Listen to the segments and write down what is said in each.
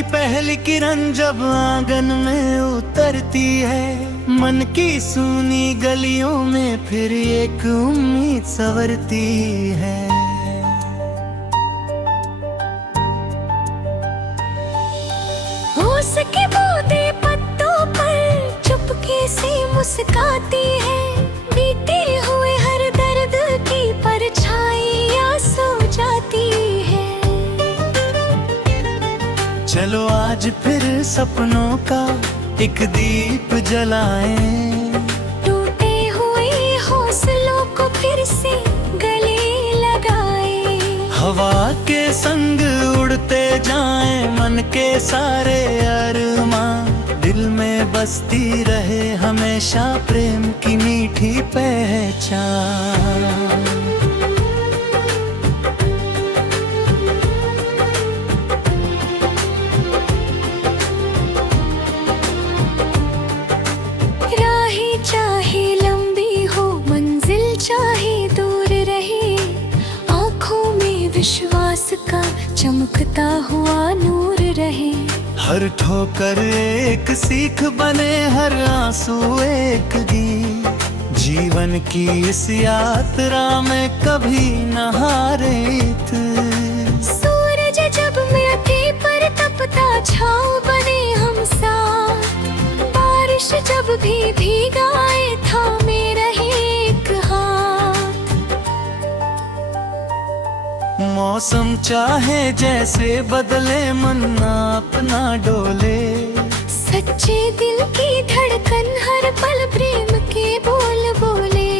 की पहली किरण जब आंगन में उतरती है, मन की सूनी गलियों में फिर एक उम्मीद संवरती है। ओस की बूंदे पत्तों पर चुपके से मुस्काती है, बीते हुए हर दर्द की परछाइयां सो जाती है। चलो आज फिर सपनों का एक दीप जलाएं, टूटे हुए हौसलों को फिर से गले लगाएं। हवा के संग उड़ते जाएं मन के सारे अरमां, दिल में बसती रहे हमेशा प्रेम की मीठी पहचान। राहें चाहे लंबी हो, मंजिल चाहे दूर रहे, आंखों में विश्वास का चमकता हुआ नूर रहे। हर ठोकर एक सीख बने, हर आंसू एक गीत, जीवन की इस यात्रा में कभी न हारे थे। सूरज जब माथे पर तपता छाँव बने हम साथ, बारिश जब भी भीगाए थामे रहे एक हाथ। मौसम चाहे जैसे बदले मन अपना डोले, सच्चे दिल की धड़कन हर पल प्रेम के बोल बोले।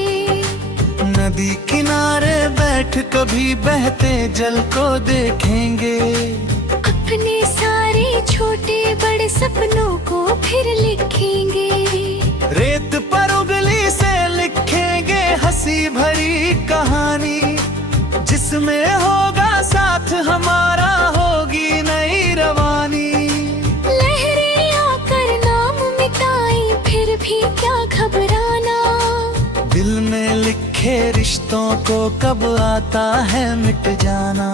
नदी किनारे बैठ कभी बहते जल को देखेंगे, अपने सारे छोटे बड़े सपनों को फिर लिखेंगे। रेत पर उंगली से लिखेंगे हंसी भरी कहानी, जिसमें होगा साथ हमारा होगी नई रवानी। लहरें आकर नाम मिटाई फिर भी क्या घबराना, दिल में लिखे रिश्तों को कब आता है मिट जाना।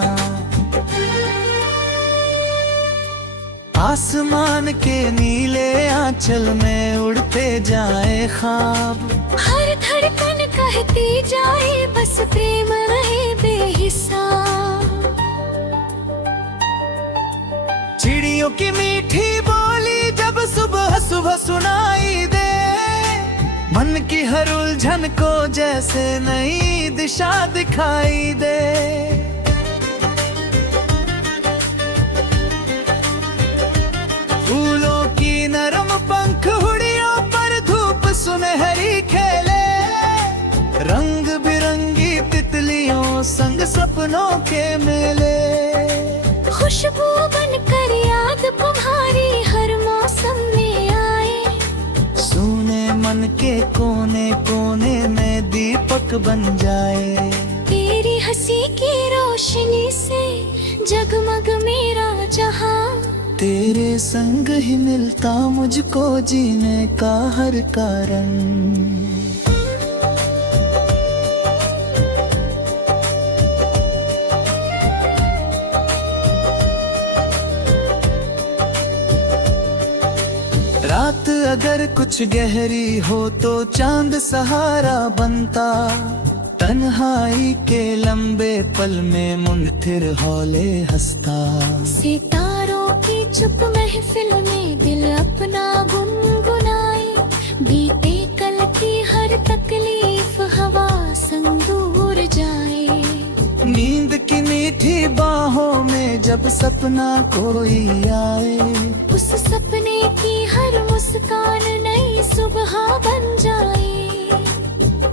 आसमान के नीले आंचल में उड़ते जाए ख्वाब, हर धड़कन कहती जाए बस प्रेम रहे बेहिसाब। चिड़ियों की मीठी बोली जब सुबह सुबह सुनाई दे, मन की हर उलझन को जैसे नई दिशा दिखाई दे। फूलों की नरम पंखुड़ियों पर धूप सुनहरी खेले, रंग बिरंगी तितलियों संग सपनों के मेले। खुशबू बनकर याद तुम्हारी हर मौसम में आए, सुने मन के कोने कोने में दीपक बन जाए। तेरी हंसी की रोशनी से जगमग मेरा जहां, तेरे संग ही मिलता मुझको जीने का हर कारण। रात अगर कुछ गहरी हो तो चांद सहारा बनता, तन्हाई के लंबे पल में मुंथिर हौले हंसता। सितारों की चुप महफिल में दिल अपना गुनगुनाए, बीते कल की हर तकलीफ हवा संग दूर जाए। नींद की मीठी बाहों में जब सपना कोई आए, उस सपने की हर मुस्कान नई सुबह बन जाए।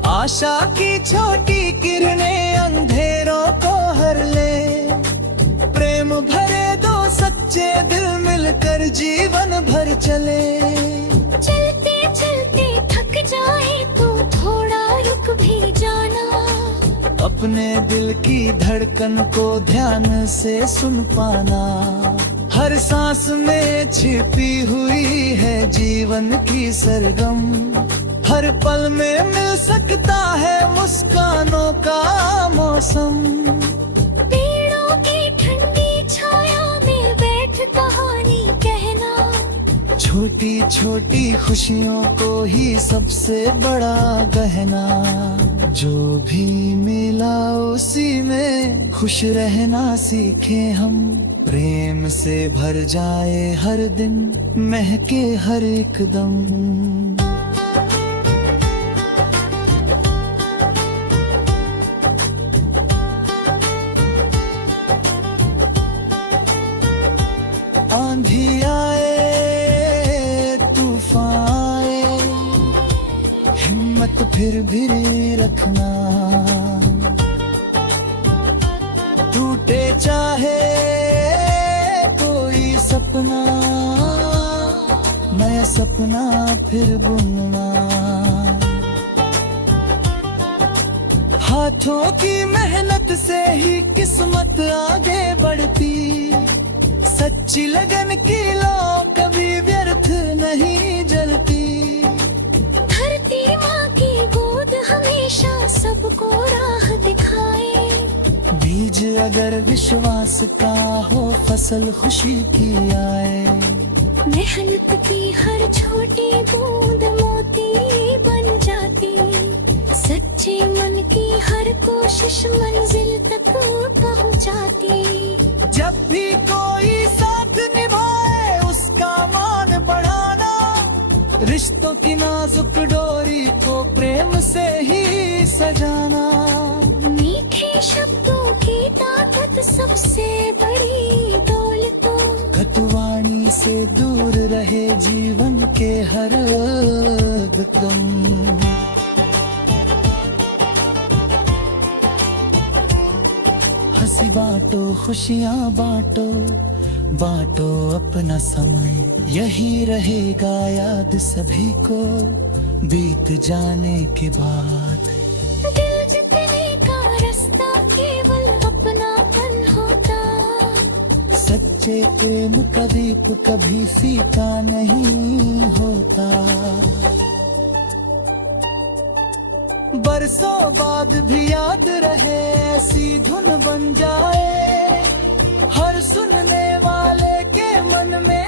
आशा की छोटी किरणें अंधेरों को हर ले, प्रेम भरे दो सच्चे दिल मिलकर जीवन भर चले। चलते चलते थक जाए तो थोड़ा रुक भी जाना, अपने दिल की धड़कन को ध्यान से सुन पाना। हर सांस में छिपी हुई है जीवन की सरगम, हर पल में मिल सकता है मुस्कानों का मौसम। पेड़ों की ठंडी छाया में बैठ कहानी छोटी छोटी खुशियों को ही सबसे बड़ा गहना, जो भी मिला उसी में खुश रहना सीखे हम। प्रेम से भर जाए हर दिन, महके हर एक दम। आंधी आए तूफान आए, हिम्मत फिर भी रखना। टूटे चाहे कोई सपना, नया सपना फिर बुनना। हाथों की मेहनत से ही किस्मत आगे बढ़ती, सच्ची लगन की लौ कभी व्यर्थ नहीं जलती। धरती माँ की गोद हमेशा सबको राह दिखाए, बीज अगर विश्वास का हो फसल खुशी की आए। मेहनत की हर छोटी बूंद मोती बन जाती, सच्चे मन की हर कोशिश मंजिल तक पहुंचाती। जब भी कोई साथ निभाए उसका मान बढ़ाना, रिश्तों की नाजुक डोरी को प्रेम से ही सजाना। मीठे शब्दों की ताकत सबसे बड़ी दौलत, कटुवाणी से दूर रहे जीवन के हर कदम। हंसी बांटो खुशियाँ बांटो, बांटो अपना समय, यही रहेगा याद सभी को बीत जाने के बाद। दिल जीतने का रास्ता केवल अपनापन होता, सच्चे प्रेम का दीप कभी फीका नहीं होता। बरसों बाद भी याद रहे ऐसी धुन बन जाए, हर सुनने वाले के मन में।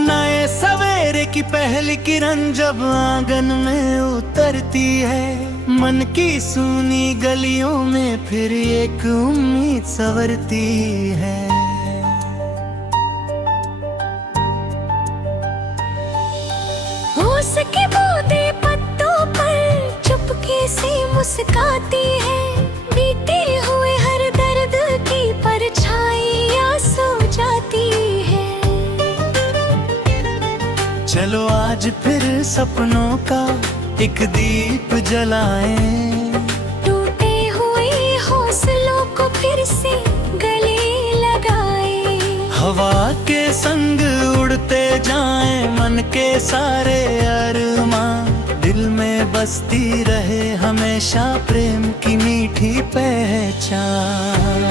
नए सवेरे की पहली किरण जब आंगन में उतरती है, मन की सूनी गलियों में फिर एक उम्मीद संवरती है। हो सके बूंदे पत्तों पर चुपके से मुस्काती है, बीते हुए हर दर्द की परछाइयाँ सो जाती है। चलो आज फिर सपनों का एक दीप जलाएं, टूटे हुए हौसलों को फिर से गले लगाए। हवा के संग उड़ते जाएं मन के सारे अरमां, दिल में बसती रहे हमेशा प्रेम की मीठी पहचान।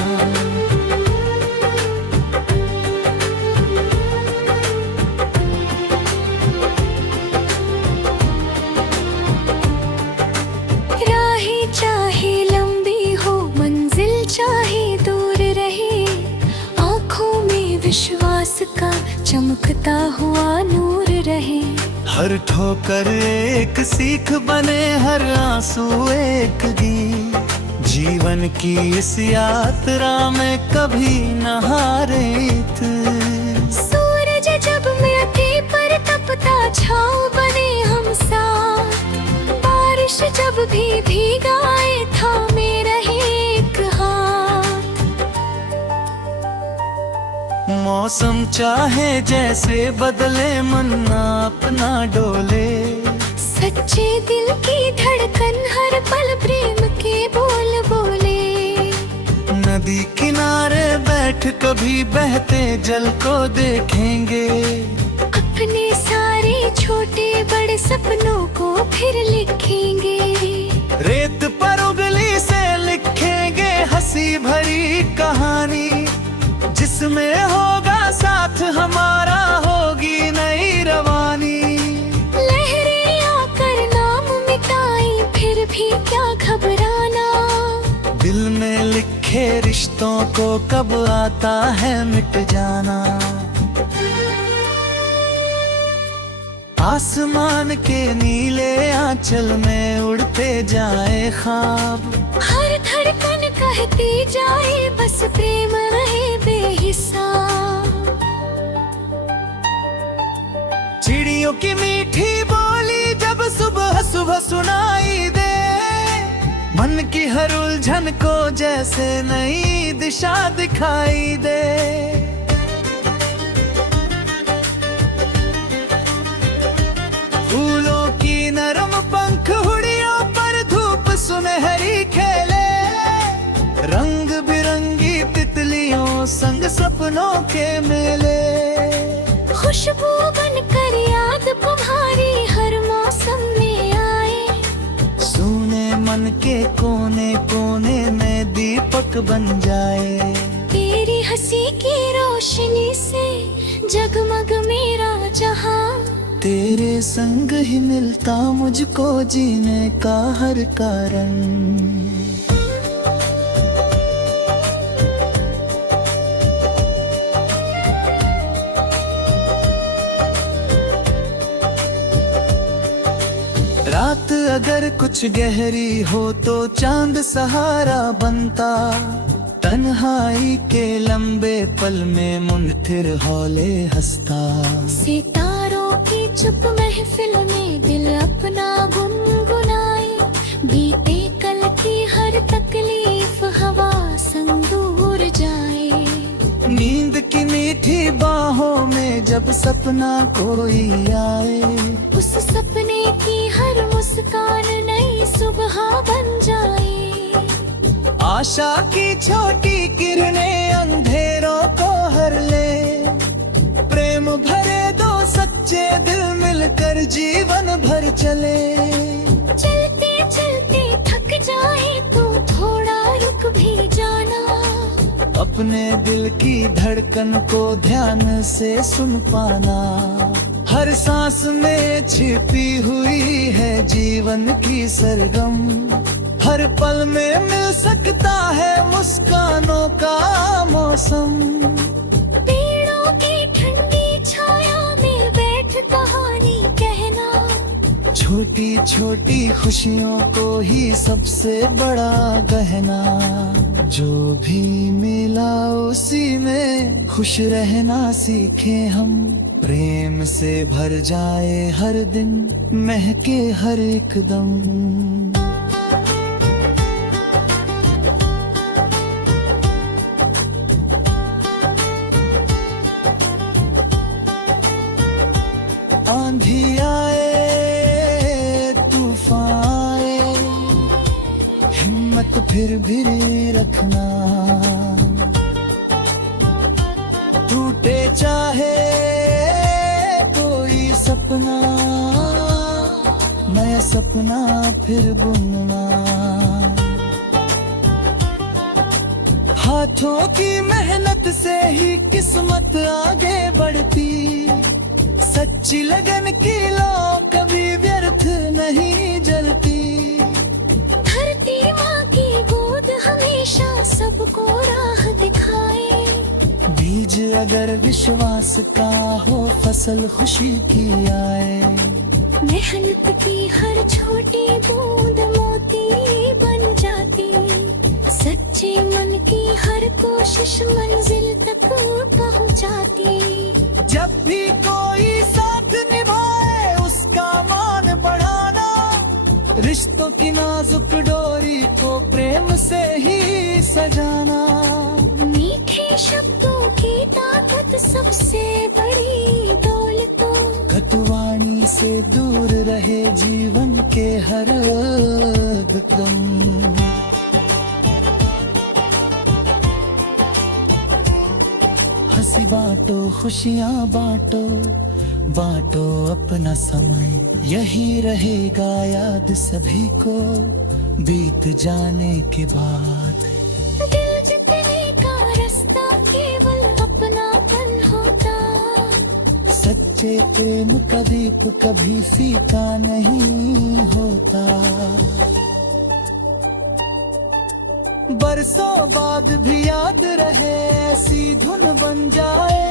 चाहे लंबी हो मंजिल, चाहे दूर रहे, आँखों में विश्वास का चमकता हुआ नूर रहे। हर ठोकर एक सीख बने, हर आंसू एक गीत, जीवन की इस यात्रा में कभी न हारेत। सूरज जब मिलते पर तपता छाँव बने हम साथ, बारिश जब भी भीगाए थामे रहे एक हाथ। मौसम चाहे जैसे बदले मन अपना डोले, सच्चे दिल की धड़कन हर पल प्रेम के बोल बोले। नदी किनारे बैठ कभी बहते जल को देखेंगे, अपने सारे छोटे बड़े सपनों को फिर लिखेंगे। रेत पर उंगली से लिखेंगे हंसी भरी कहानी, जिसमें होगा साथ हमारा, होगी नई रवानी। लहरें आकर नाम मिटाई फिर भी क्या घबराना, दिल में लिखे रिश्तों को कब आता है मिट जाना। आसमान के नीले आंचल में उड़ते जाए ख्वाब, हर धड़कन कहती जाए बस प्रेम रहे बेहिसाब। चिड़ियों की मीठी बोली जब सुबह सुबह सुनाई दे, मन की हर उलझन को जैसे नई दिशा दिखाई दे। फूलों की नरम पंखुड़ियों पर धूप सुनहरी खेले, रंग बिरंगी तितलियों संग सपनों के मेले। खुशबू बनकर याद तुम्हारी हर मौसम में आए, सुने मन के कोने कोने में दीपक बन जाए। तेरी हंसी की रोशनी से जगमग मेरा जहां, तेरे संग ही मिलता मुझको जीने का हर कारण। रात अगर कुछ गहरी हो तो चांद सहारा बनता, तन्हाई के लंबे पल में मुंथिर हौले हंसता। सितारों की चुप महफिल में दिल अपना गुनगुनाए, बीते कल की हर तकलीफ हवा संग दूर जाए। नींद की मीठी बाहों में जब सपना कोई आए, उस सपने की हर मुस्कान नई सुबह बन जाए। आशा की छोटी किरणें अंधेरों को हर ले, प्रेम भरे दो सच्चे दिल मिलकर जीवन भर चले। चलते चलते थक जाए तो थोड़ा रुक भी जाना, अपने दिल की धड़कन को ध्यान से सुन पाना। हर सांस में छिपी हुई है जीवन की सरगम, हर पल में मिल सकता है मुस्कानों का मौसम। पेड़ों की ठंडी छाया में बैठ कहानी कहना, छोटी छोटी खुशियों को ही सबसे बड़ा गहना। जो भी मिला उसी में खुश रहना सीखे हम, प्रेम से भर जाए हर दिन महके हर एक दम। आंधी आए तूफान आए, हिम्मत फिर भी रखना। टूटे चाहे कोई सपना, नया सपना फिर बुनना। हाथों की मेहनत से ही किस्मत आगे बढ़ती, सच्ची लगन की लौ कभी व्यर्थ नहीं जलती। धरती माँ की गोद हमेशा सबको राह दिखाए, बीज अगर विश्वास का हो फसल खुशी की आए। मेहनत की हर छोटी बूंद मोती बन जाती, सच्चे मन की हर कोशिश मंजिल तक पहुंचाती। जब भी कोई साथ निभाए उसका मान बढ़ाना, रिश्तों की नाजुक डोरी को प्रेम से ही सजाना। मीठे शब्दों की ताकत सबसे बड़ी दौलत, कटुवाणी से दूर रहे जीवन के हर गम। हंसी बांटो खुशियाँ बांटो, बांटो अपना समय, यही रहेगा याद सभी को बीत जाने के बाद। दिल जीतने का रास्ता केवल अपनापन होता, सच्चे प्रेम का दीप कभी फीका नहीं होता। बरसों बाद भी याद रहे ऐसी धुन बन जाए,